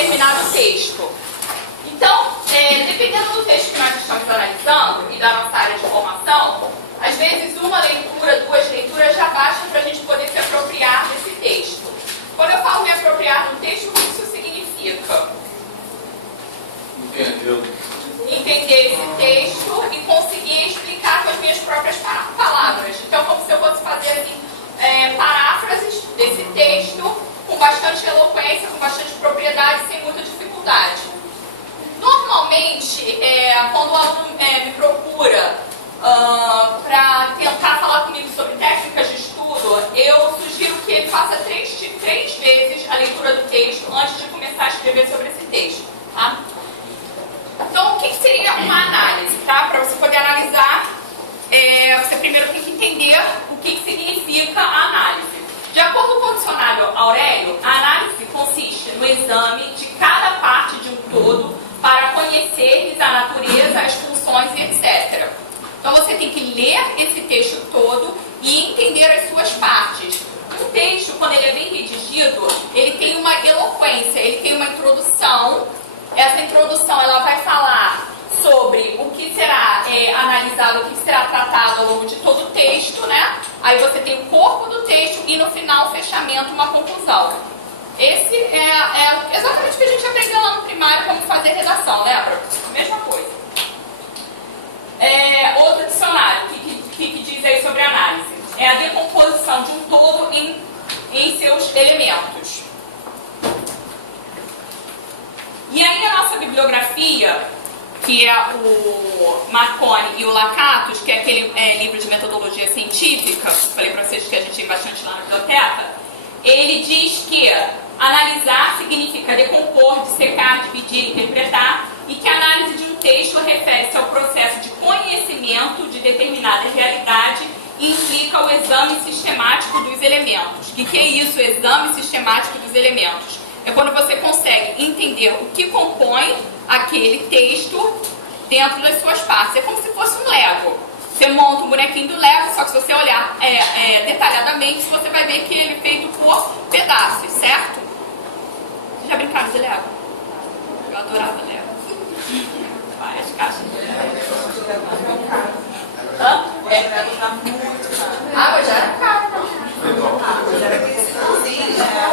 determinado texto. Então, dependendo do texto que nós estamos analisando e da nossa área de formação, às vezes uma leitura, duas leituras já bastam para a gente poder se apropriar desse texto. Quando eu falo me apropriar de um texto, o que isso significa? Entender esse texto e conseguir explicar com as minhas próprias palavras. Então, como se eu fosse fazer assim, paráfrases desse texto com bastante eloquência, com bastante propriedade, sem muita dificuldade. Normalmente, quando o aluno me procura para tentar falar comigo sobre técnicas de estudo, eu sugiro que ele faça três vezes a leitura do texto antes de começar a escrever sobre esse texto. Tá? Então, o que seria uma análise? Tá? Para você poder analisar, você primeiro tem que entender o que significa a análise. De acordo com o dicionário Aurélio, a análise consiste no exame de cada parte de um todo para conhecer-lhes a natureza, as funções e etc. Então você tem que ler esse texto todo e entender as suas partes. Um texto, quando ele é bem redigido, ele tem uma eloquência, ele tem uma introdução. Essa introdução ela vai falar sobre o que será analisado, o que será tratado ao longo de todo o texto, né? Aí você tem o corpo do texto e no final o fechamento, uma conclusão. Esse é exatamente o que a gente aprendeu lá no primário, como fazer redação, lembra? Mesma coisa. Outro dicionário, o que diz aí sobre análise? É a decomposição de um todo em seus elementos. E aí a nossa bibliografia, que é o Marconi e o Lakatos, que é aquele livro de metodologia científica, falei para vocês que a gente tem bastante lá na biblioteca, ele diz que analisar significa decompor, dissecar, dividir, interpretar, e que a análise de um texto refere-se ao processo de conhecimento de determinada realidade e implica o exame sistemático dos elementos. O que é isso, o exame sistemático dos elementos? É quando você consegue entender o que compõe aquele texto dentro das suas partes. É como se fosse um Lego. Você monta um bonequinho do Lego, só que se você olhar detalhadamente, você vai ver que ele é feito por pedaços, certo? Vocês já brincaram de Lego? Eu adorava Lego. Várias caixas de Lego. Hã? Mas já era caro.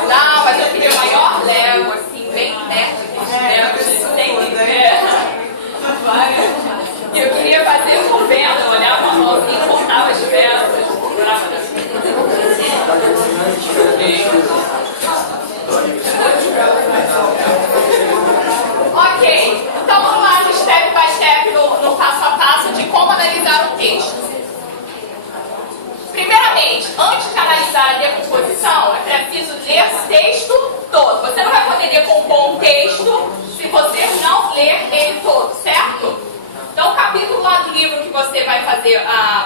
Não, mas eu queria o maior Lego, assim, bem nerd. Eu queria fazer por venda, olhar uma mãozinha e cortava as peças. Ok, então vamos lá no step by step, no passo a passo de como analisar um texto. Primeiramente, antes de analisar a decomposição, é preciso ler o texto todo. Você não vai poder decompor um texto se você não ler ele todo, certo? Então, o capítulo lá do livro que você vai fazer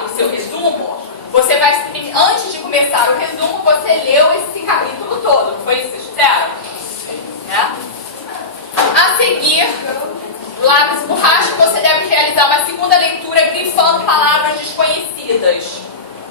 o seu resumo, você vai, antes de começar o resumo, você leu esse capítulo todo. Foi isso que vocês fizeram? A seguir, lápis e borracha, você deve realizar uma segunda leitura grifando palavras desconhecidas.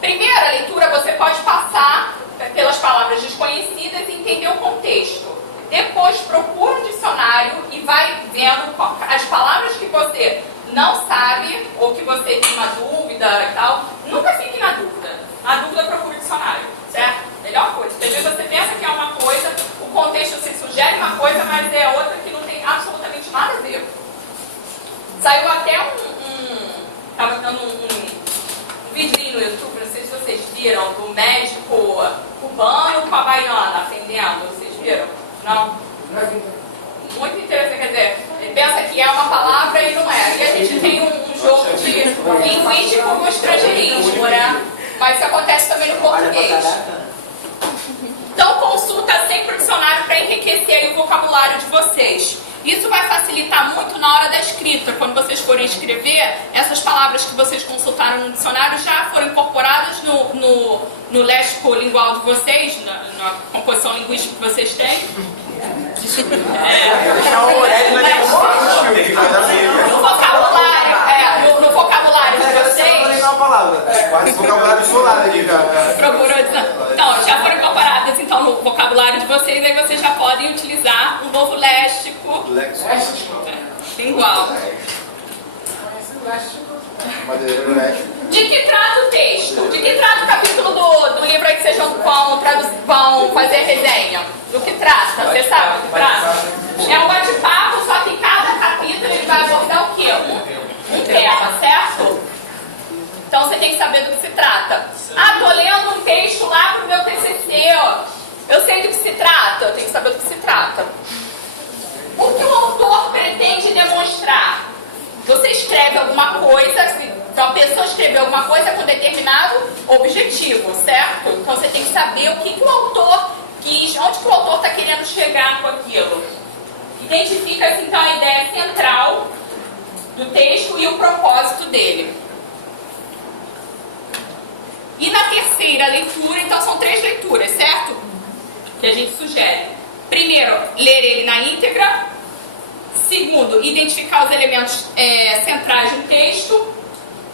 Primeira leitura, você pode passar pelas palavras desconhecidas e entender o contexto. Depois, procura um dicionário e vai vendo as palavras que você não sabe ou que você tem uma dúvida e tal. Nunca fique na dúvida. Na dúvida, procura o dicionário, certo? Melhor coisa. Às vezes você pensa que é uma coisa, o contexto você sugere uma coisa, mas é outra que não tem absolutamente nada a ver. Saiu até estava dando um vídeo no YouTube, não sei se vocês viram, do médico cubano com a baiana atendendo. Vocês viram? Não? Muito interessante, quer dizer, ele pensa que é uma palavra e não é. E a gente tem um jogo de linguístico com estrangeirismo, né? Mas isso acontece também no português. Então consulta sempre o dicionário para enriquecer o vocabulário de vocês. Isso vai facilitar muito na hora da escrita. Quando vocês forem escrever, essas palavras que vocês consultaram no dicionário já foram incorporadas no léxico lingual de vocês, na composição linguística que vocês têm. No vocabulário de vocês. Quase vocabulário solar ali já. Então, já foram incorporadas então, no vocabulário de vocês, aí vocês já podem utilizar um novo léxico Igual. De que trata o texto? De que trata o capítulo do livro aí que vocês vão fazer resenha? Do que trata? Você sabe do que trata? É um bate-papo, só que cada capítulo ele vai abordar o quê? Um tema, certo? Então você tem que saber do que se trata. Ah, tô lendo um texto lá pro meu TCC, ó. Eu sei do que se trata, eu tenho que saber do que se trata. O que o autor pretende demonstrar? Você escreve alguma coisa, então a pessoa escreveu alguma coisa com determinado objetivo, certo? Então você tem que saber o que o autor quis, onde que o autor está querendo chegar com aquilo. Identifica-se então a ideia central do texto e o propósito dele. E na terceira leitura, então são 3 leituras, certo? Que a gente sugere. Primeiro, ler ele na íntegra. Segundo, identificar os elementos centrais do texto.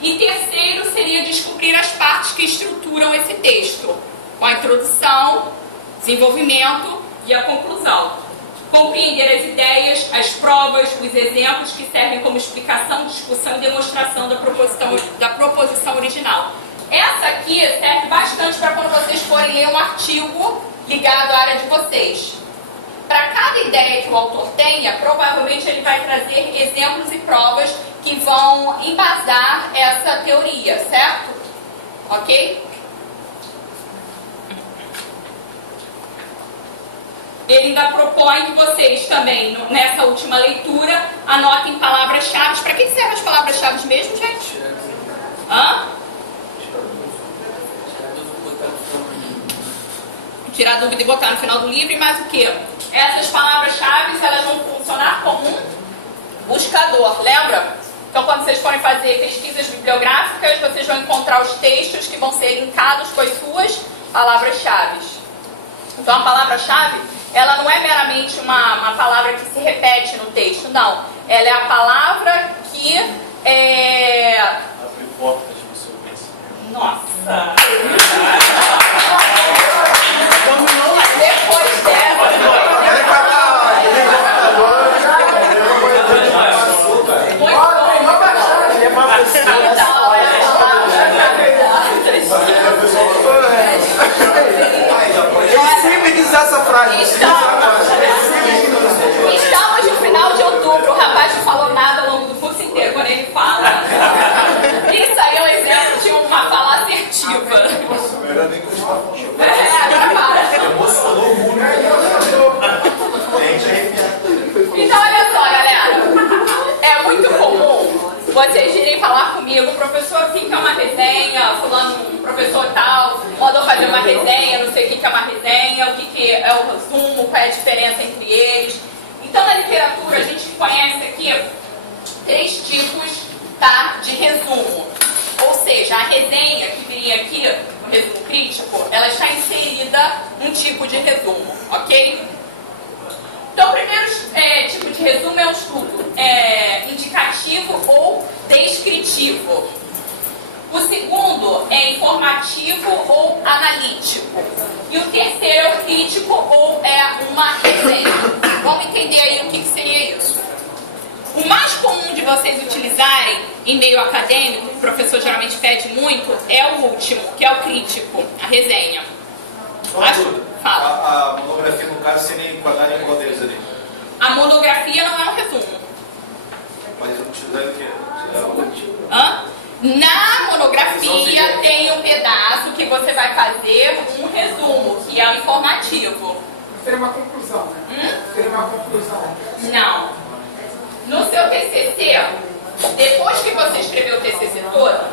E terceiro, seria descobrir as partes que estruturam esse texto, com a introdução, desenvolvimento e a conclusão. Compreender as ideias, as provas, os exemplos que servem como explicação, discussão e demonstração da proposição original. Essa aqui serve bastante para quando vocês forem ler um artigo ligado à área de vocês. Para cada ideia que o autor tenha, provavelmente ele vai trazer exemplos e provas que vão embasar essa teoria, certo? Ok? Ele ainda propõe que vocês também, nessa última leitura, anotem palavras-chave. Para que servem as palavras-chave mesmo, gente? Hã? Tirar dúvida e botar no final do livro. E mais o que? Essas palavras-chave, elas vão funcionar como um buscador, lembra? Então, quando vocês forem fazer pesquisas bibliográficas, vocês vão encontrar os textos que vão ser linkados com as suas palavras-chave. Então, a palavra-chave, ela não é meramente uma palavra que se repete no texto, não. Ela é a palavra que abre portas no seu pensamento. Nossa! Depois dessa... Essa frase. Estamos no final de outubro. O rapaz não falou nada ao longo do curso inteiro. Quando ele fala, isso aí é um exemplo de uma fala assertiva. Emocionou muito. Então, olha só, galera. É muito comum vocês irem falar comigo, professor, o que é uma resenha? Fulano, um professor tal, mandou fazer uma resenha, não sei o que é uma resenha, o que é o resumo, qual é a diferença entre eles. Então, na literatura, a gente conhece aqui 3 tipos, tá, de resumo. Ou seja, a resenha que viria aqui, o resumo crítico, ela está inserida num tipo de resumo, ok? Então, o primeiro tipo de resumo é um estudo indicativo ou descritivo. O segundo é informativo ou analítico. E o terceiro é o crítico ou é uma resenha. Vamos entender aí o que seria isso. O mais comum de vocês utilizarem em meio acadêmico, que o professor geralmente pede muito, é o último, que é o crítico, a resenha. Fala. A monografia, no caso, seria enquadrada em qual deles ali? A monografia não é um resumo. Mas eu não te dando o quê? Hã? Na monografia tem um pedaço que você vai fazer um resumo, que é o informativo. Seria uma conclusão, né? Seria uma conclusão. Não. No seu TCC, depois que você escreveu o TCC todo,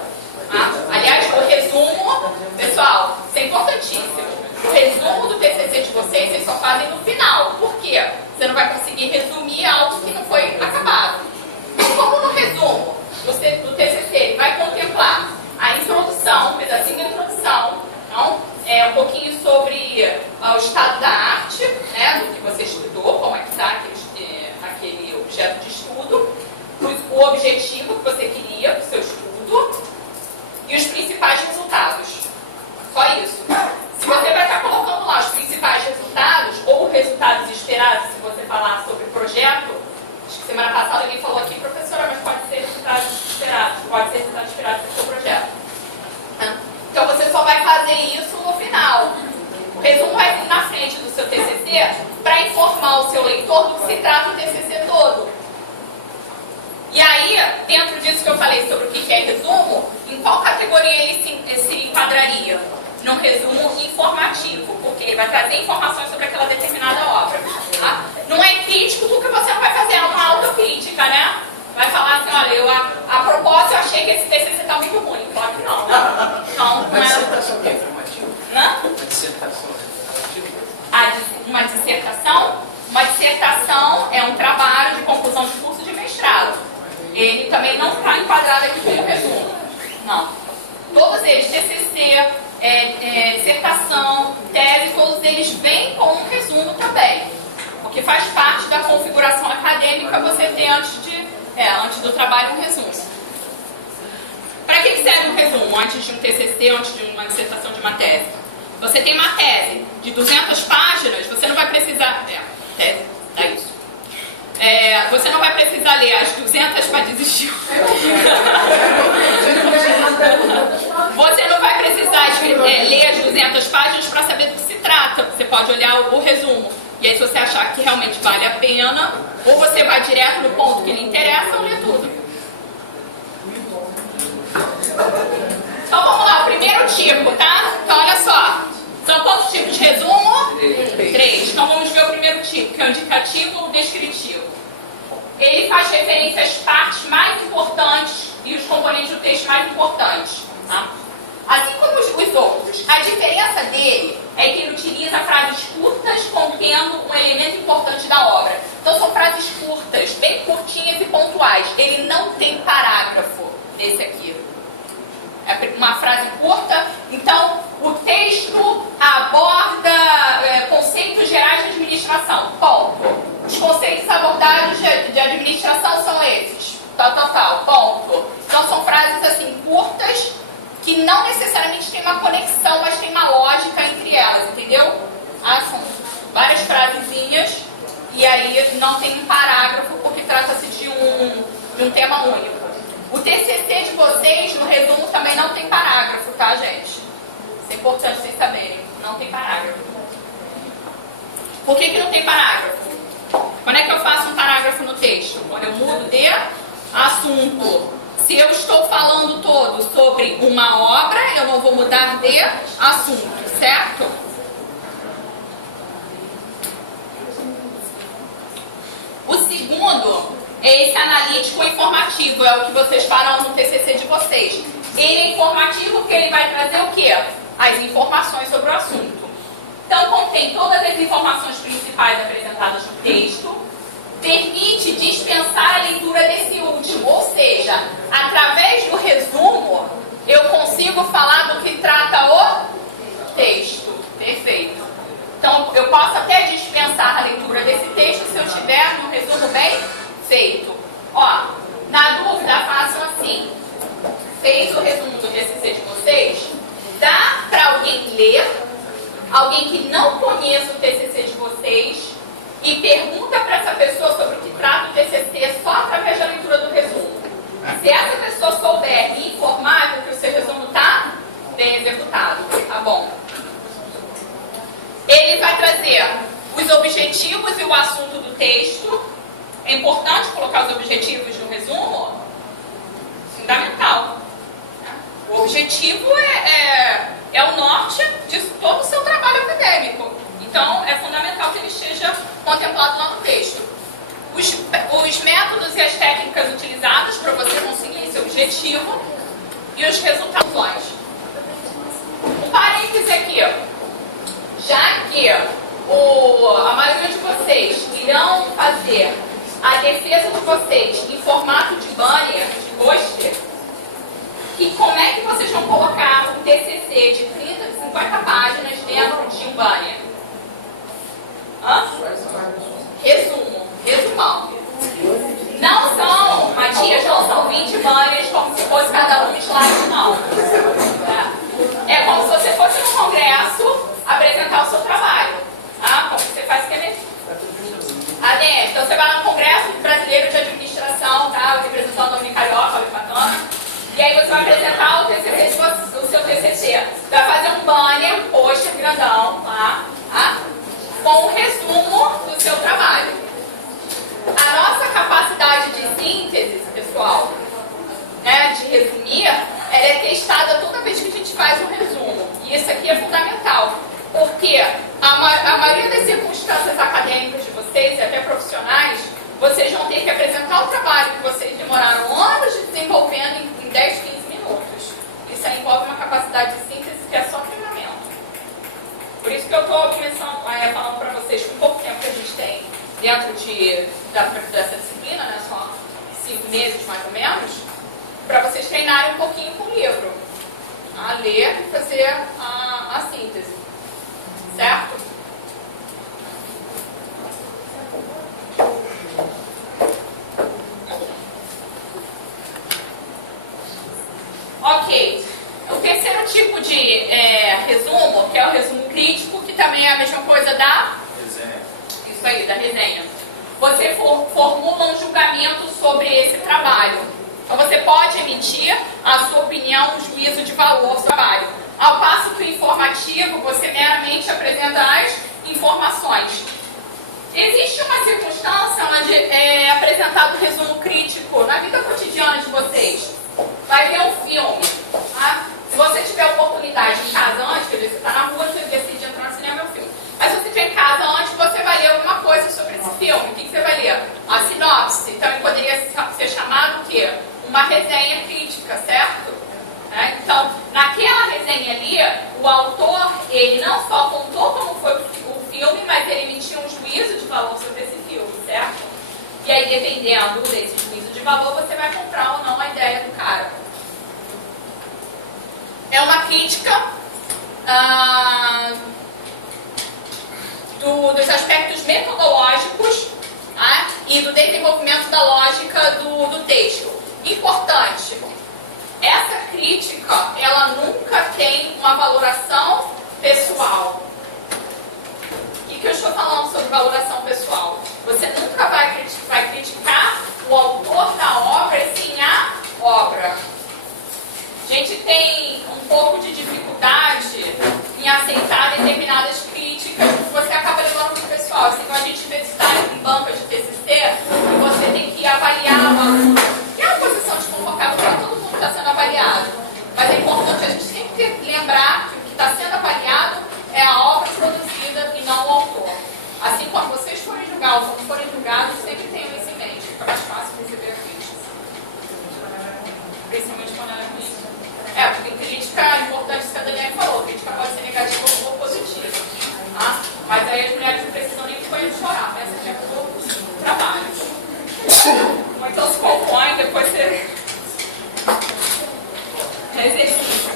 aliás, o resumo, pessoal, isso é importantíssimo. O resumo do TCC de vocês só fazem no final. Por quê? Você não vai conseguir resumir algo que não foi acabado. Como no resumo do TCC, ele vai contemplar a introdução, um pedacinho da introdução, então, um pouquinho sobre o estado da arte, né, do que você estudou, como é que está aquele objeto de estudo, o objetivo que você queria do seu estudo e os principais resultados. Só isso. Se você vai estar colocando lá os principais resultados ou resultados esperados, se você falar sobre projeto, Semana passada alguém falou aqui, professora, mas pode ser resultado esperado. Pode ser resultado esperado do seu projeto. Então você só vai fazer isso no final. O resumo vai vir na frente do seu TCC para informar o seu leitor do que se trata o TCC todo. E aí, dentro disso que eu falei sobre o que é resumo, em qual categoria ele se enquadraria? No resumo informativo, porque ele vai trazer informações sobre aquela determinada obra. Tá? Não é crítico porque você não vai fazer uma autocrítica, né? Vai falar assim, olha, a propósito eu achei que esse TCC está muito ruim. Claro que não, né? Então, não Mas é... dissertação é informativa? Hã? A dissertação é informativa? Uma dissertação? Uma dissertação é um trabalho de conclusão de curso de mestrado. Ele também não está enquadrado aqui como resumo. Não. Todos eles, TCC, dissertação, tese, todos eles vêm com um resumo também. Porque faz parte da configuração acadêmica você ter antes do trabalho um resumo. Para que serve um resumo antes de um TCC, antes de uma dissertação de uma tese? Você tem uma tese de 200 páginas, você não vai precisar... tese, é isso. Você não vai precisar ler as 200 para desistir. Você não vai precisar ler as 200 páginas para saber do que se trata. Você pode olhar o resumo. E aí, se você achar que realmente vale a pena, ou você vai direto no ponto que lhe interessa, ou lê tudo. Então, vamos lá. O primeiro tipo, tá? Então, olha só. São quantos tipos de resumo? 3. Então, vamos ver o primeiro tipo, que é o indicativo ou descritivo. Ele faz referência às partes mais importantes e os componentes do texto mais importantes. Tá? Assim como os outros, a diferença dele é que ele utiliza frases curtas contendo um elemento importante da obra. Então são frases curtas, bem curtinhas e pontuais. Ele não tem parágrafo desse aqui. É uma frase curta. Então o texto aborda conceitos gerais de administração. Ponto. Os conceitos abordados de administração são esses. Tal, ponto. Então são frases assim curtas que não necessariamente tem uma conexão, mas tem uma lógica entre elas, entendeu? São várias frasezinhas e aí não tem um parágrafo porque trata-se de um tema único. O TCC de vocês, no resumo, também não tem parágrafo, tá, gente? Isso é importante vocês saberem. Não tem parágrafo. Por que não tem parágrafo? Quando é que eu faço um parágrafo no texto? Quando eu mudo de assunto. Se eu estou falando todo sobre uma obra, eu não vou mudar de assunto, certo? O segundo é esse analítico informativo, é o que vocês farão no TCC de vocês. Ele é informativo porque ele vai trazer o quê? As informações sobre o assunto. Então, contém todas as informações principais apresentadas no texto, permite dispensar a leitura desse último, ou seja, através do resumo, eu consigo falar do que trata o texto. Perfeito. Então, eu posso até dispensar a leitura desse texto se eu tiver no resumo bem feito. Ó, na dúvida, façam assim. Fez o resumo do TCC de vocês? Dá para alguém ler, alguém que não conheça o TCC de vocês, e pergunta para essa pessoa sobre o que trata o TCC só através da leitura do resumo. Se essa pessoa souber e informar que o seu resumo está bem executado, tá bom? Ele vai trazer os objetivos e o assunto do texto. É importante colocar os objetivos no resumo? Fundamental. O objetivo é o norte de todo o seu trabalho acadêmico. Então, é fundamental que ele esteja contemplado lá no texto. Os métodos e as técnicas utilizadas para você conseguir esse objetivo e os resultados. Um parêntese aqui. Já que a maioria de vocês irão fazer a defesa de vocês em formato de banner, de pôster, e como é que vocês vão colocar um TCC de 30, 50 páginas dentro de um banner? Resumão. Não são, Matias, não são 20 banners como se fosse cada um slide, não. É como se você fosse num congresso apresentar o seu trabalho. Como você faz que é Exatamente. Então você vai lá no Congresso Brasileiro de Administração, tá? Representando a Unicarioca, Bacana. E aí você vai apresentar o TCC de você, o seu TCC. Vai fazer um banner, um pôster grandão lá, tá? Com um resumo do seu trabalho. A nossa capacidade de síntese, pessoal, né, de resumir, ela é testada toda vez que a gente faz um resumo. E isso aqui é fundamental, porque a maioria das circunstâncias acadêmicas de vocês, e até profissionais, vocês vão ter que apresentar o trabalho que vocês demoraram anos de desenvolvendo em 10, 15 minutos. Isso aí envolve uma capacidade de síntese que é só treinamento. Por isso que eu estou começando falando para vocês com pouco tempo que a gente tem dentro dessa disciplina, né, só 5 meses mais ou menos, para vocês treinarem um pouquinho com o livro, a ler e fazer a síntese, certo? Ok, o terceiro tipo de resumo, que é o resumo crítico, que também é a mesma coisa da Resenha. isso aí, da resenha. Você formula um julgamento sobre esse trabalho. Então você pode emitir a sua opinião, um juízo de valor do trabalho. Ao passo que o informativo, você meramente apresenta as informações. Existe uma circunstância onde é apresentado o resumo crítico na vida cotidiana de vocês. Vai ver um filme. Tá? Se você tiver oportunidade em casa antes, quer dizer, você está na rua, você decide entrar no cinema, é um filme. Mas se você estiver em casa antes, você vai ler alguma coisa sobre esse filme. O que você vai ler? A sinopse. Então ele poderia ser chamado o quê? Uma resenha crítica, certo? Então, naquela resenha ali, o autor, ele não só contou como foi o filme, mas ele emitiu um juízo de valor sobre esse filme, certo? E aí, dependendo desse juízo de valor, você vai comprar ou não a ideia do cara. É uma crítica dos aspectos metodológicos, tá? E do desenvolvimento da lógica do texto. Importante, essa crítica, ela nunca tem uma valoração pessoal. O que eu estou falando sobre valoração pessoal? Você nunca vai criticar o autor da obra, e sim a obra. A gente tem um pouco de dificuldade em aceitar determinadas críticas, porque você acaba levando para o pessoal. Assim, quando a gente vê está em banca de TCC, e você tem que avaliar o aluno, que é uma posição desconfortável para todo mundo que está sendo avaliado. Mas é importante a gente sempre lembrar que o que está sendo avaliado é a obra produzida e não o autor. Assim, quando vocês forem julgar ou quando forem julgados, sempre tenham isso em mente. Fica mais fácil receber a crítica. Principalmente quando ela é ruim. Porque crítica é importante, isso que a Daniela falou. Crítica pode ser negativa ou positiva. Tá? Mas aí as mulheres não precisam nem de chorar, né? Você já acabou o trabalho. Ou então se compõe, depois você exercita.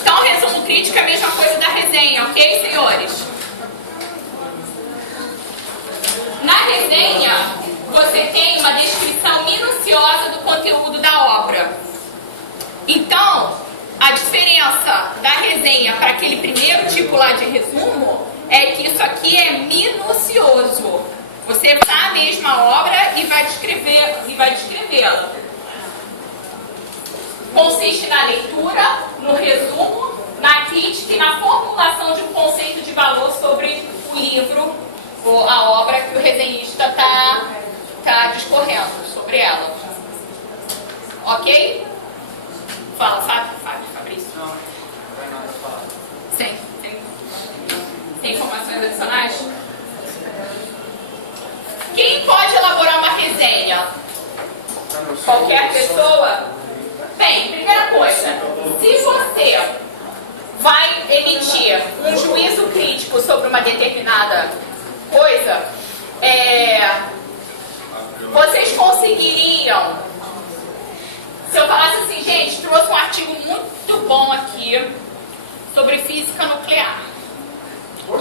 Então, o resumo crítico é a mesma coisa da resenha, ok, senhores? Na resenha, você tem uma descrição minuciosa do conteúdo da obra. Então, a diferença da resenha para aquele primeiro tipo lá de resumo é que isso aqui é minucioso. Você vai a mesma obra e vai descrevê-la. Consiste na leitura, no resumo, na crítica e na formulação de um conceito de valor sobre o livro ou a obra que o resenhista está discorrendo sobre ela. Ok? Fala, Fabrício. Não, não vai nada falar. Tem informações adicionais? Quem pode elaborar uma resenha? Qualquer pessoa? Bem, primeira coisa, se você vai emitir um juízo crítico sobre uma determinada coisa, vocês conseguiriam, se eu falasse assim, gente, trouxe um artigo muito bom aqui sobre física nuclear.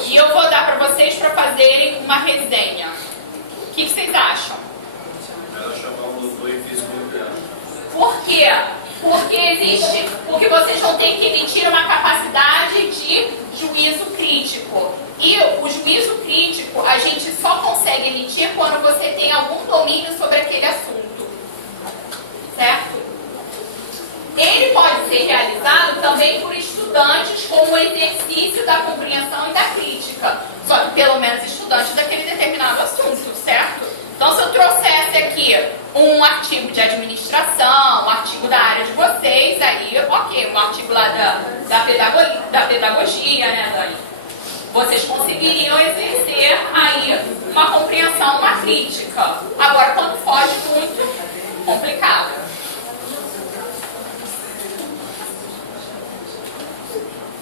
E eu vou dar para vocês para fazerem uma resenha. O que vocês acham? Ela chamar um doutor em física nuclear. Por quê? Porque vocês vão ter que emitir uma capacidade de juízo crítico. E o juízo crítico a gente só consegue emitir quando você tem algum domínio sobre aquele assunto. Certo? Ele pode ser realizado também por estudantes como exercício da compreensão e da crítica. Só que pelo menos estudantes daquele determinado assunto, certo? Então se eu trouxesse aqui um artigo de administração, um artigo da área de vocês, aí ok, um artigo lá da pedagogia, né, Dani? Vocês conseguiriam exercer aí uma compreensão, uma crítica. Agora quando foge muito, complicado.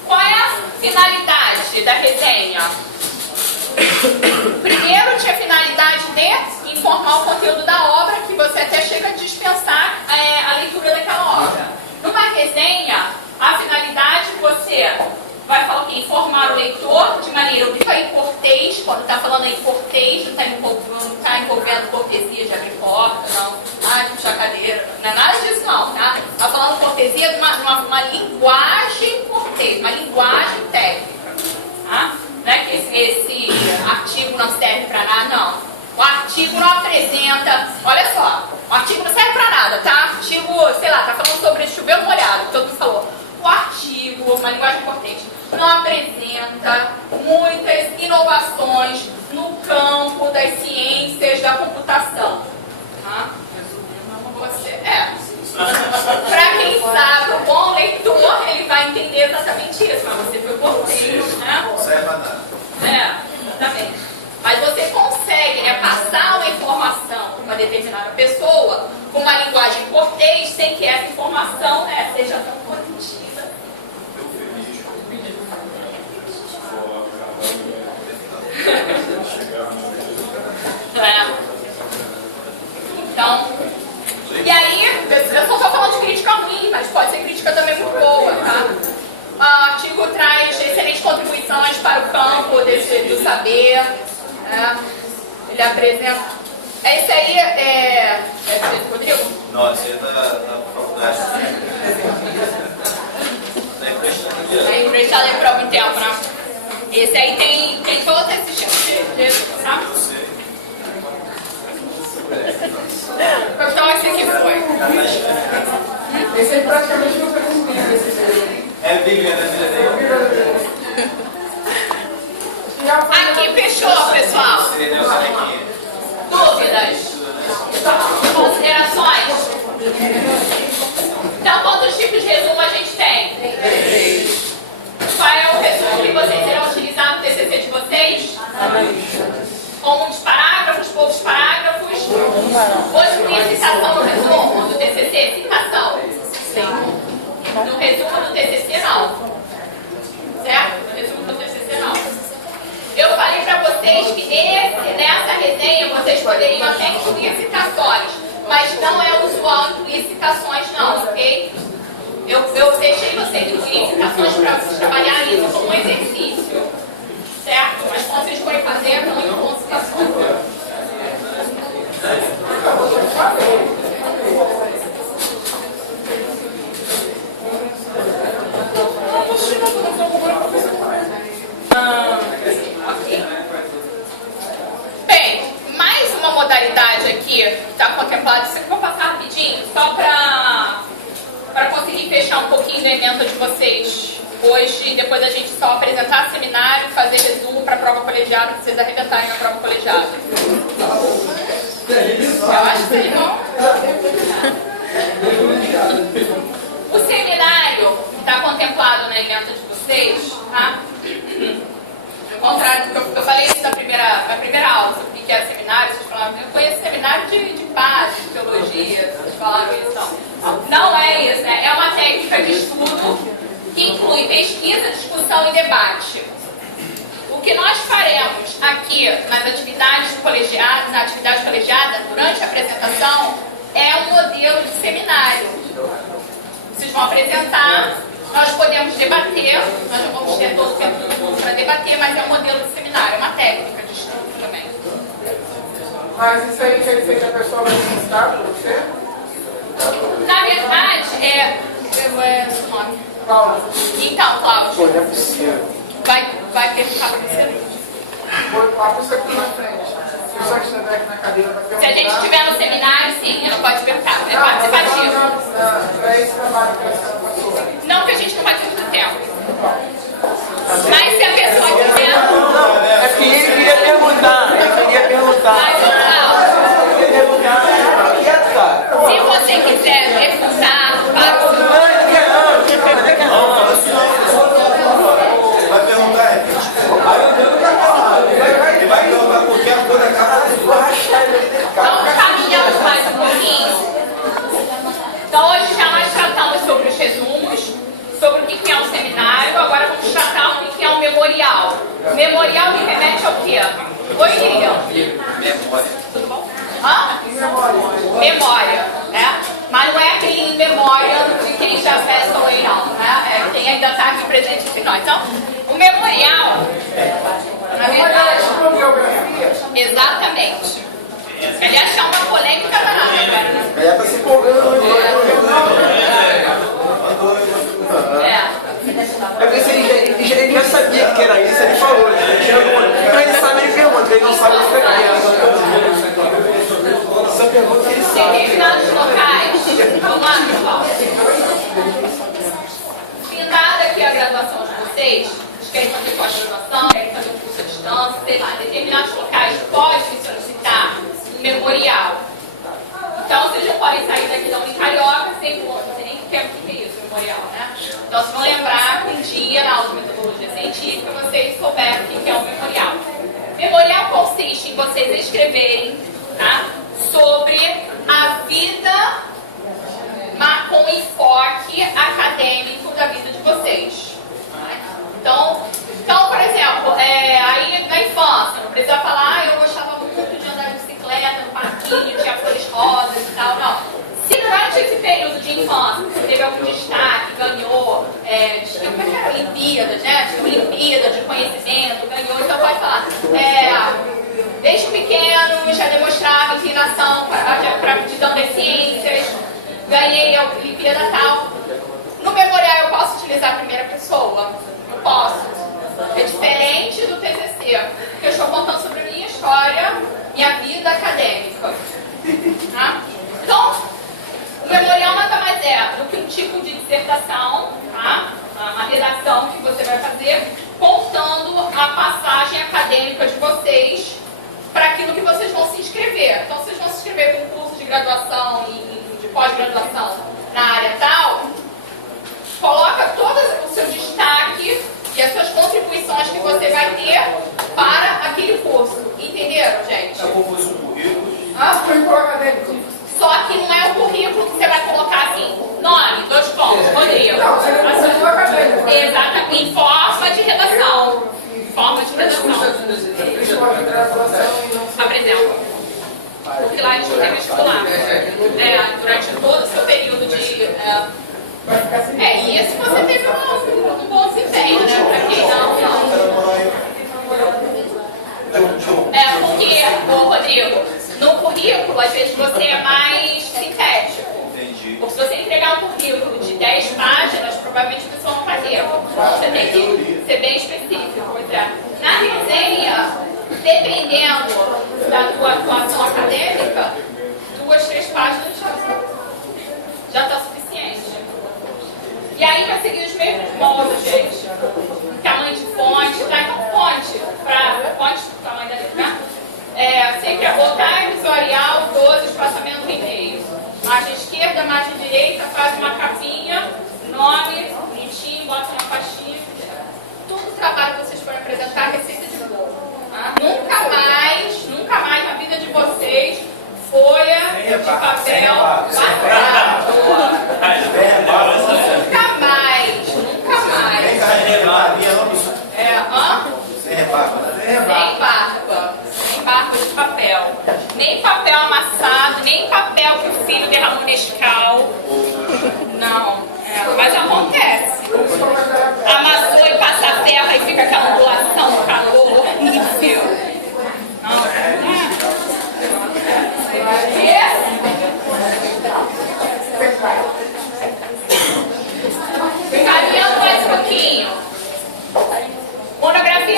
Qual é a finalidade da resenha? Primeiro, tinha a finalidade de informar o conteúdo da obra, que você até chega a dispensar a leitura daquela obra. Numa resenha, a finalidade você vai falar o quê? Informar o leitor de maneira que fica em cortês, quando está falando aí cortês, não está envolvendo cortesia de abrir porta, não, de puxar cadeira, não é nada disso não, tá? Está falando cortesia de uma linguagem cortês, uma linguagem técnica, tá? Não é que esse artigo não serve para nada, não. O artigo não apresenta, olha só, o artigo não serve para nada, tá? Artigo, sei lá, tá falando sobre chover molhado, todo mundo falou. O artigo, uma linguagem cortês, não apresenta muitas inovações no campo das ciências da computação. Tá? Para quem sabe, o bom leitor, ele vai entender exatamente isso, mas você foi cortês, né? Não serve a nada. Exatamente. Mas você consegue, né, passar uma informação para uma determinada pessoa com uma linguagem cortês, sem que essa informação, né, seja tão positiva. Então, e aí, eu só estou falando de crítica ruim, mas pode ser crítica também muito boa, tá? O artigo traz excelentes contribuições para o campo do saber. Ele apresenta. Esse aí é do Rodrigo? Não, esse é da faculdade. Aí, emprestado é prova em tempo, né? Esse aí tem todos esses tipos de tá? Então esse aqui foi. Esse aí praticamente não foi um livro, esse aí. É Bíblia, né? Aqui fechou, pessoal. Dúvidas? Considerações? Então, quantos tipos de resumo a gente tem? 3. Qual é o resumo que vocês irão utilizar no TCC de vocês? Com muitos parágrafos, poucos parágrafos? Hoje tem citação no resumo do TCC? Citação? Sim. No resumo do TCC, não. Certo? No resumo do TCC, não. Eu falei para vocês que nessa resenha vocês poderiam até incluir citações, mas não é usual incluir citações, não, ok? Eu deixei vocês incluir citações para vocês trabalharem isso como um exercício, certo? Mas quando vocês forem fazer, não incluam citações. Ok. Bem, mais uma modalidade aqui que está contemplada, isso aqui eu vou passar rapidinho, só para conseguir fechar um pouquinho da ementa de vocês hoje, e depois a gente só apresentar seminário, fazer resumo para a prova colegiada, para vocês arrebentarem na prova colegiada. Eu acho que eles vão. O seminário está contemplado na ementa de vocês, tá? Ao contrário do que eu falei isso na primeira aula, sobre o que era seminário, vocês falaram, eu conheço seminário de base, de teologia, vocês falaram isso, não. Não é isso, né? É uma técnica de estudo que inclui pesquisa, discussão e debate. O que nós faremos aqui nas atividades colegiadas, na atividade colegiada, durante a apresentação, é um modelo de seminário. Vocês vão apresentar, nós podemos debater, nós não vamos ter todo o tempo do mundo para debater, mas é um modelo de seminário, é uma técnica de estudo também. Mas isso aí quer dizer que a pessoa vai mostrar para você? Na verdade, seu nome. Cláudio. Então, Cláudio, Pô, não é possível. vai vai perguntar para você. A pessoa que está na frente. Se a pessoa que estiver aqui na cadeira vai perguntar. Se a gente estiver no seminário, sim, ela pode perguntar. É participativo. Para esse trabalho que essa pessoa. Não, porque a gente não vai ter muito tempo. Mas se a pessoa quiser. É que ele queria perguntar. Mas não. Ele queria perguntar. Quieto, cara. Se você quiser perguntar para o. Vai perguntar, ele vai perguntar por que a cor da capa Então, caminhamos mais um pouquinho. Então, hoje já nós tratamos sobre os resumos, sobre o que é um seminário. Agora vamos tratar o que é um memorial. Memorial me remete ao quê? Oi, Lilian. memória. Tudo bom? Hã? Memória, né? Mas não é aquele in memória de quem já passou away, não, né? É quem ainda está aqui presente entre nós. Então, o memorial, na verdade, exatamente. Ele achar uma polêmica danada agora, né? Ela tá se empolgando. É porque ele já sabia que era isso, ele falou. Então ele sabe, ele pergunta, ele não sabe o que é. Essa pergunta ele sabe. Determinados locais. Vamos lá, pessoal. Findada aqui a graduação de vocês, vocês querem fazer pós-graduação, querem fazer um curso à distância, sei lá, determinados locais podem solicitar um memorial. Então vocês já podem sair daqui da Unicarioca sem você nem quer o que é isso, memorial, né? Então vocês vão lembrar que um dia, na aula de metodologia científica, vocês souberam o que é um memorial. Memorial consiste em vocês escreverem, tá, sobre a vida, mas com enfoque acadêmico da vida de vocês. Então por exemplo, aí na infância, não precisa falar, eu gostava muito de andar de bicicleta no parquinho, tinha flores rosas e tal, não. Se durante esse período de infância você teve algum destaque, ganhou, como é que era? Olimpíadas, né? Tinha Olimpíada de conhecimento, ganhou, então pode falar. Desde pequeno já demonstrava inclinação para aptidão das ciências, ganhei a Olimpíada tal. No memorial eu posso utilizar a primeira pessoa? Eu posso. É diferente do TCC, porque eu estou contando sobre a minha história, minha vida acadêmica. Tá? Então, o memorial nada mais é do que um tipo de dissertação, tá? Uma redação que você vai fazer contando a passagem acadêmica de vocês para aquilo que vocês vão se inscrever. Então, vocês vão se inscrever com um curso de graduação e de pós-graduação na área tal, coloca todo o seu destaque e as suas contribuições que você vai ter para aquele curso. Entenderam, gente? É como fosse um currículo. Currículo acadêmico. Só que não é o currículo que você vai colocar assim, nome, 2 pontos, Rodrigo. Não, seria um currículo acadêmico. Exatamente, em forma de redação. Forma de redação. Apresenta. Porque lá a gente tem vestibular. Durante todo o seu período de... isso você teve um bom desempenho, né? Pra quem não. Porque, Rodrigo, no currículo, às vezes você é mais sintético. Entendi. Porque se você entregar um currículo de 10 páginas, provavelmente a pessoa não vai ler. Você tem que ser bem específico. Pois é. Na resenha, dependendo da tua atuação acadêmica, 2, 3 páginas já está suficiente. E aí vai seguir os mesmos moldes, gente. Tamanho de fonte, tá? Então fonte, do tamanho da letra, sempre a o Times, o Arial, 12, espaçamento e meio. Margem esquerda, margem direita, faz uma capinha, nome, bonitinho, bota na pastinha. Tudo trabalho que vocês forem apresentar, receita de bolo. Tá? Nunca mais na vida de vocês, folha de papel quadrado. Nunca mais. Sem barba de papel. Nem papel amassado, nem papel que o filho derramou Nescau. Não. Mas acontece. Amassou e passa ferro e fica aquela ondulação, calor horrível. Não. Caminhando mais um pouquinho. Monografia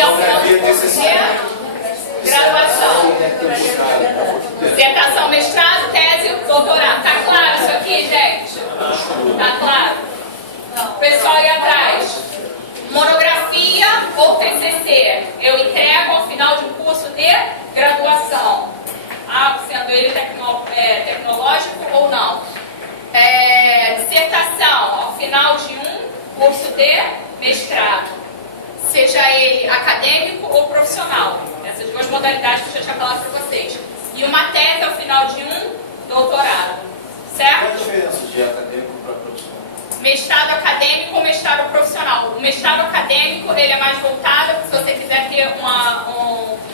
E ao final do curso de graduação. Dissertação, mestrado, tese, doutorado. Tá claro isso aqui, gente? Tá claro? O pessoal aí atrás. Monografia ou TCC. Eu entrego ao final de um curso de graduação. Sendo ele tecnológico ou não. Dissertação ao final de um curso de mestrado. Seja ele acadêmico ou profissional. Essas duas modalidades que eu já tinha falado para vocês. E uma tese ao final de um doutorado. Certo? Qual a diferença de acadêmico para profissional? Mestrado acadêmico ou mestrado profissional. O mestrado acadêmico ele é mais voltado se você quiser ter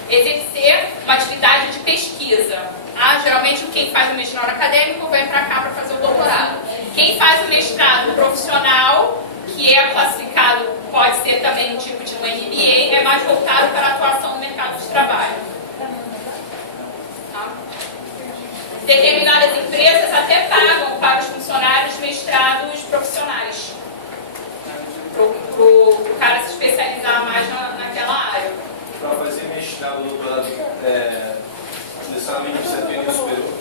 exercer uma atividade de pesquisa. Geralmente quem faz o mestrado acadêmico vem para cá para fazer o doutorado. Quem faz o mestrado profissional, que é classificado, pode ser também um tipo de um MBA, é mais voltado para a atuação no mercado de trabalho. Tá? Determinadas empresas até pagam para os funcionários mestrados profissionais, para o cara se especializar mais naquela área. Para fazer mestrado, doutorado, necessariamente precisa ter nível superior?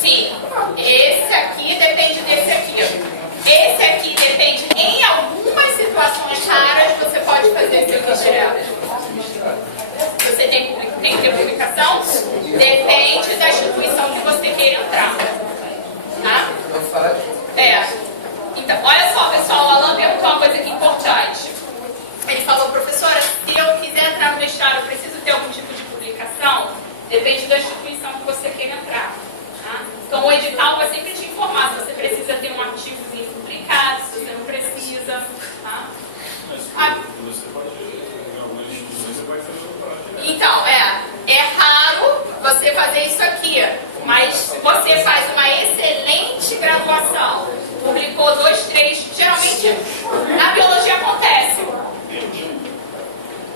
Sim, esse aqui depende desse aqui. Esse aqui depende, em algumas situações raras, você pode fazer serviço direto. Você tem que ter publicação? Depende da instituição que você queira entrar. Tá? Então, olha só, pessoal, o Alan perguntou uma coisa aqui importante. Ele falou, professora, se eu quiser entrar no mestrado, eu preciso ter algum tipo de publicação? Depende da instituição que você queira entrar. Tá? Então, o edital vai sempre te informar se você precisa ter um artigozinho publicado, se você não precisa. Tá? Você pode, em algumas instituições, você pode fazer doutorado direto. Então, é raro você fazer isso aqui, mas você faz uma excelente graduação, publicou 2, 3, geralmente na biologia acontece.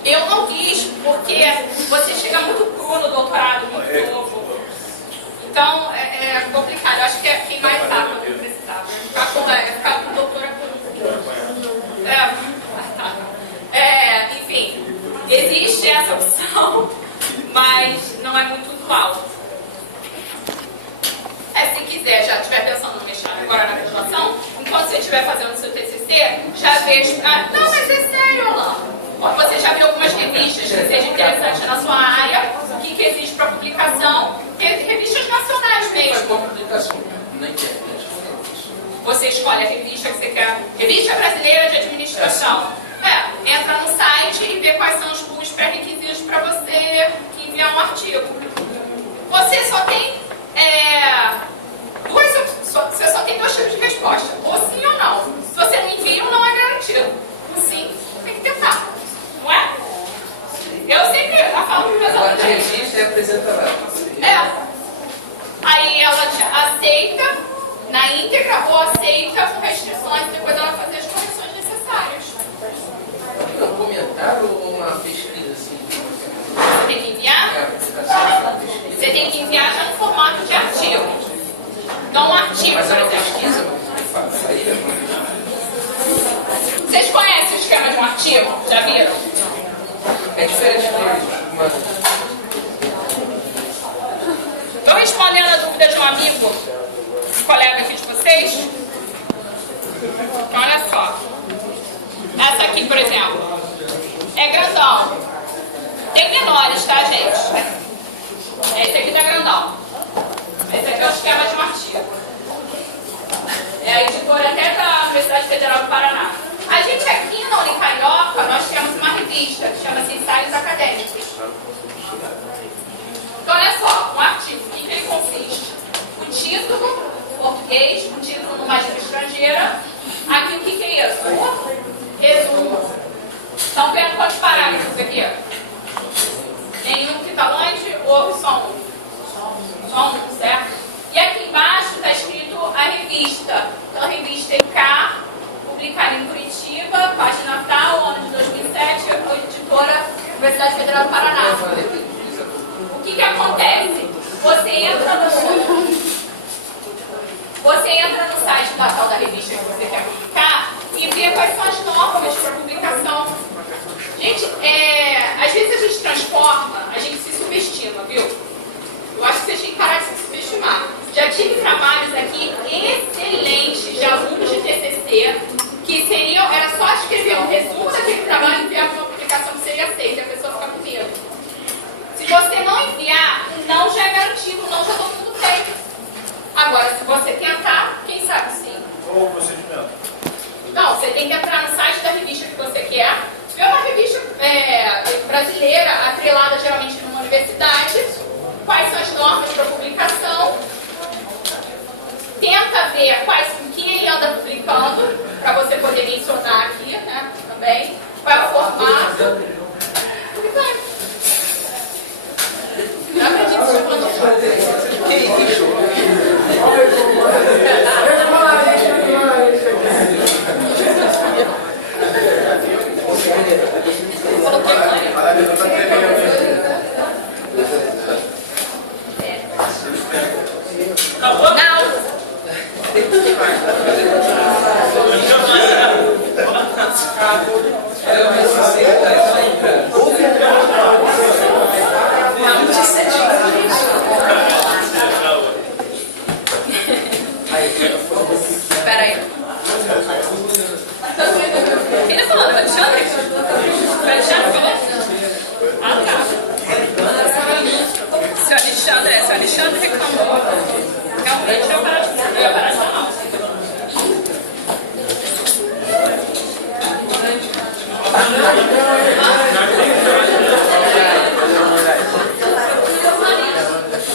Eu não quis, porque você chega muito cru no doutorado, muito novo. Então, é complicado. Eu acho que quem mais sabe o que precisava. Ficar com doutora enfim, existe essa opção, mas não é muito usual. Se quiser, já estiver pensando no mestrado agora na graduação, enquanto você estiver fazendo o seu TCC, já vejo... não, mas é sério, Alan. Você já viu algumas revistas que sejam interessantes na sua área, o que existe para publicação, revistas nacionais mesmo. Qual publicação? Na internet. Você escolhe a revista que você quer. Revista Brasileira de Administração. Entra no site e vê quais são os pré-requisitos para você enviar um artigo. Você só tem você só tem 2 tipos de resposta. Ou sim ou não. Se você não envia, não é garantido. O sim, tem que tentar. Não é? Eu sempre falo para os meus alunos. A revista é apresentada. Aí ela aceita na íntegra ou aceita com restrições e depois ela vai fazer as correções necessárias. Um comentário ou uma pesquisa assim? Você tem que enviar? Você tem que enviar já no formato de artigo. Então, um artigo, Mas por é uma exemplo. pesquisa? Vocês conhecem o esquema de um artigo? Já viram? É diferente deles. Estou respondendo a dúvida de um amigo, um colega aqui de vocês. Então, olha só. Essa aqui, por exemplo, é grandão. Tem menores, tá, gente? Esse aqui tá grandão. Esse aqui é o esquema de um artigo. É a editora até da Universidade Federal do Paraná. A gente aqui na Unicarioca, nós temos uma revista que chama-se Ensaios Acadêmicos. Então, olha só, um artigo, o que ele consiste? O título, português, um título numa língua estrangeira. Aqui, o que é isso? Resumo. Estão vendo quantos parágrafos aqui? Nenhum que está longe ou só um? Só um, certo? E aqui embaixo está escrito a revista. Então, a revista EK, publicada em Curitiba, página tal, ano de 2007, editora Universidade Federal do Paraná. O que acontece? Você entra no site da tal da revista que você quer publicar e vê quais são as normas para publicação. Gente, transforma, a gente se subestima, viu? Eu acho que vocês têm que parar de se subestimar. Já tive trabalhos aqui excelentes de alunos de TCC que seriam, era só escrever um resumo daquele trabalho e enviar uma publicação que seria aceita, a pessoa fica com medo. Se você não enviar, o não já é garantido, o não já todo mundo tem. Agora, se você tentar, quem sabe sim. Qual o procedimento? Não, você tem que entrar no site da revista que você quer, ver uma revista brasileira, atrelada geralmente numa universidade, quais são as normas para publicação, tenta ver o que ele anda publicando, para você poder mencionar aqui, né, também, qual é o formato, e vai. Não acredito que eu estou falando. Que isso? Espera aí. Quem tá falando? Alexandre? Alexandre falou? Ah, tá. Se o Alexandre reclamou, realmente eu ia parar de falar.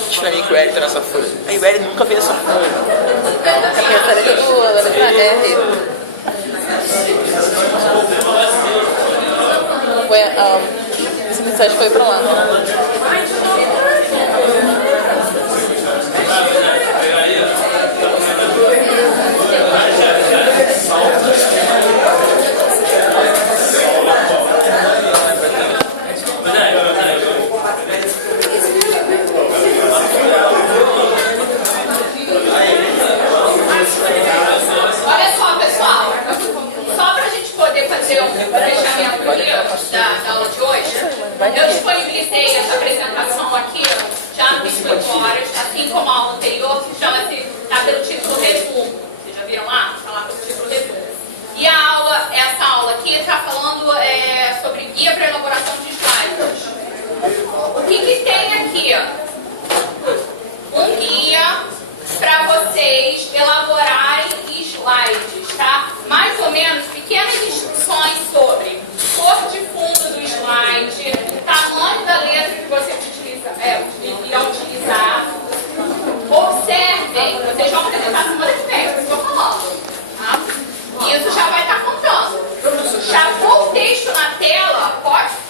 Diz pra mim que o Hélio tá nessa folha. Aí o Hélio nunca vê essa folha. Esse mensagem foi pra lá. Olha só, pessoal, só para a gente poder fazer um fechamento aqui da aula de hoje, eu disponibilizei essa apresentação aqui já no 28 horas, assim como a aula anterior, que está pelo título resumo. Vocês já viram lá? Está lá pelo título resumo. E essa aula aqui está falando sobre guia para elaboração de slides. O que tem aqui? Um guia para vocês elaborarem slides, tá? Mais ou menos pequenas instruções sobre cor de fundo do slide, tamanho da letra que vocês irão utilizar. Observem, vocês vão apresentar semana que vem, eu estou falando. Tá? Isso já vai estar contando. Chapou o texto na tela,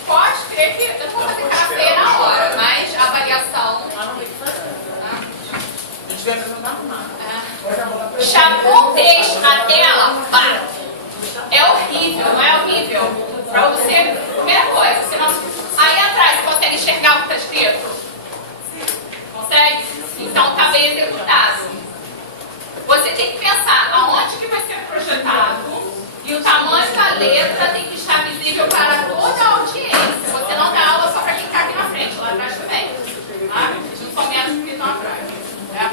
pode crer que eu vou fazer cara feia na hora, mas a avaliação. Chapou o texto na tela, pá. É horrível, não é horrível? Pra você, primeira coisa, você não... Aí atrás, você consegue enxergar o que está escrito? Consegue? Então tá bem executado. Você tem que pensar aonde que vai ser projetado e o tamanho da letra tem que estar visível para toda a audiência. Você não dá aula só para quem está aqui na frente, lá atrás também. Tá? Não são menos que estão atrás. Tá?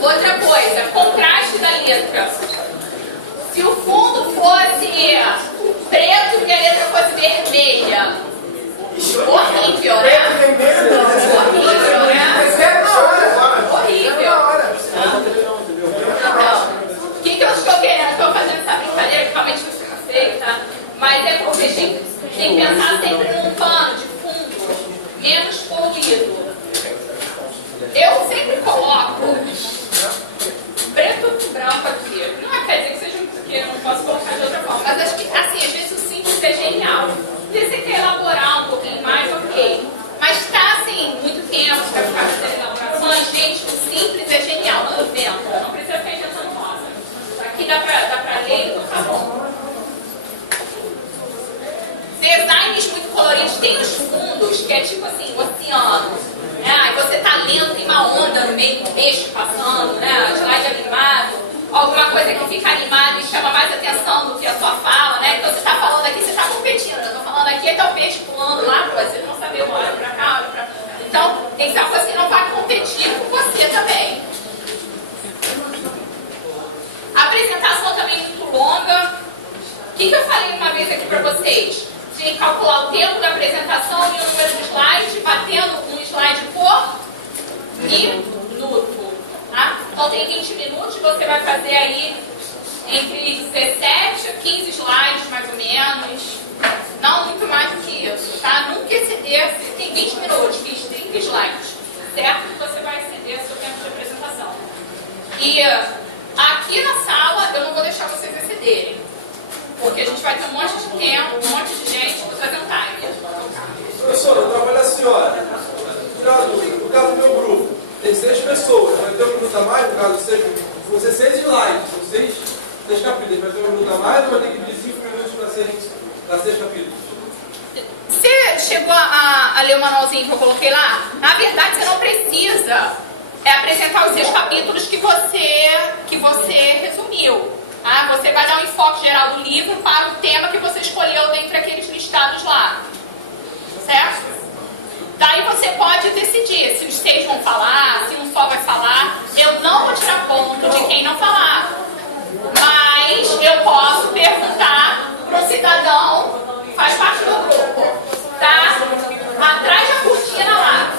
Outra coisa, contraste da letra. Se o fundo fosse preto e a letra fosse vermelha, horrível, né? Horrível, né? Horrível. Então, o que eu estou querendo? Estou fazendo essa brincadeira que realmente não fica feita, mas é porque tem que pensar sempre num pano de fundo menos poluído. Eu sempre coloco preto e branco aqui. Não quer dizer que seja porque eu não posso colocar de outra forma, mas acho que, assim, às vezes o simples é genial. Se você quer elaborar um pouquinho mais, ok. Mas está, assim, muito tempo para ficar fazendo elaborações, gente, o simples é genial. Não inventa, não precisa ficar inventando rosa. Aqui dá pra ler, então tá bom. Designs muito coloridos. Tem os fundos, que é tipo assim, oceano. Aí você tá lendo, tem uma onda no meio do texto passando, né? Slide animado, alguma coisa que fica animada e chama mais atenção do que a sua fala, né? Então você tá falando aqui, você tá competindo. Eu tô falando aqui, que estar o peixe pulando lá, você não saber uma hora pra cá, hora pra cá. Então, tem que ser uma coisa que não vai competir com você também. A apresentação também é muito longa. O que eu falei uma vez aqui pra vocês? Tem que calcular o tempo da apresentação e o número de slides, batendo um slide por minuto. Tá? Então tem 20 minutos, você vai fazer aí entre 17 a 15 slides, mais ou menos. Não muito mais do que isso, tá? Nunca exceder, se tem 20 minutos, fiz 30 slides, certo? Você vai exceder o seu tempo de apresentação. E aqui na sala, eu não vou deixar vocês excederem, porque a gente vai ter um monte de tempo, um monte de gente, vou fazer um timer. Professor, eu trabalho assim, olha. No caso do meu grupo, tem 6 pessoas. Vai ter um minuto a mais, no caso, vão ser 6 slides, são 6 capítulos. Vai ter um minuto a mais ou vai ter que pedir 5 minutos para 6 capítulos? Você chegou a ler o manualzinho que eu coloquei lá? Na verdade, você não precisa apresentar os 6 capítulos que você resumiu. Ah, você vai dar um enfoque geral do livro para o tema que você escolheu dentre aqueles listados lá. Certo? Daí você pode decidir se os 6 vão falar, se um só vai falar. Eu não vou tirar ponto de quem não falar. Mas eu posso perguntar para o cidadão que faz parte do grupo. Tá? Atrás da cortina lá.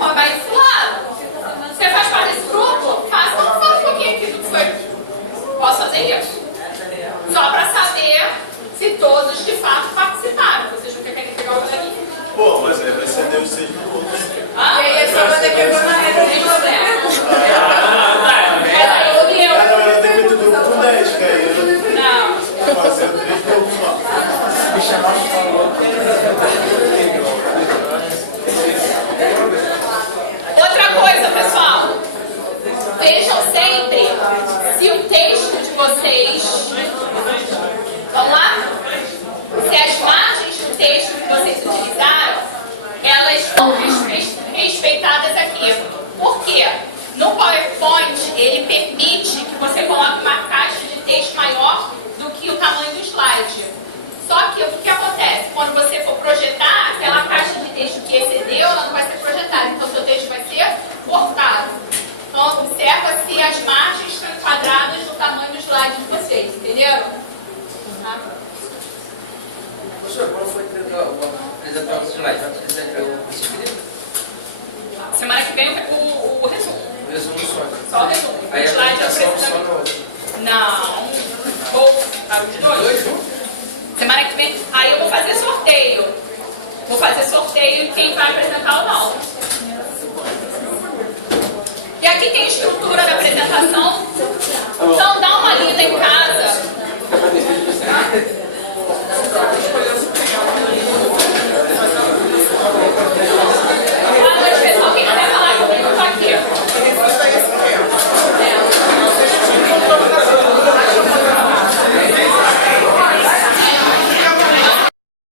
Ó, vai desse lado. Você faz parte desse grupo? Fala um pouquinho aqui do que foi. Posso fazer isso? Só para saber se todos de fato participaram. Vocês não querem pegar o caminho? Pô, mas aí vai ser Deus 6 minutos. E aí só vai ter que pegar na rede. Eu tenho que ter grupo com 10, que aí Não. fazer 3 poucos só. Outra coisa, pessoal. Vejam sempre se o texto de vocês... Vamos lá? Se as margens do texto que vocês utilizaram, elas estão respeitadas aqui. Por quê? No PowerPoint, ele permite que você coloque uma caixa de texto maior do que o tamanho do slide. Só que o que acontece? Quando você for projetar, aquela caixa de texto que excedeu, ela não vai ser projetada. Então, seu texto vai ser cortado. Então, observa se as margens estão enquadradas no tamanho do slide de vocês. Entenderam? Tá? Professor, quando for apresentar o slide, vai apresentar o escrito? Semana que vem o resumo. O resumo só. Só o resumo. Aí o a slide apresentação só apresenta... no... Não. Ou os dois. Semana que vem. Aí eu vou fazer sorteio. Vou fazer sorteio de quem vai apresentar ou não. E aqui tem a estrutura da apresentação. Então dá uma lida em casa.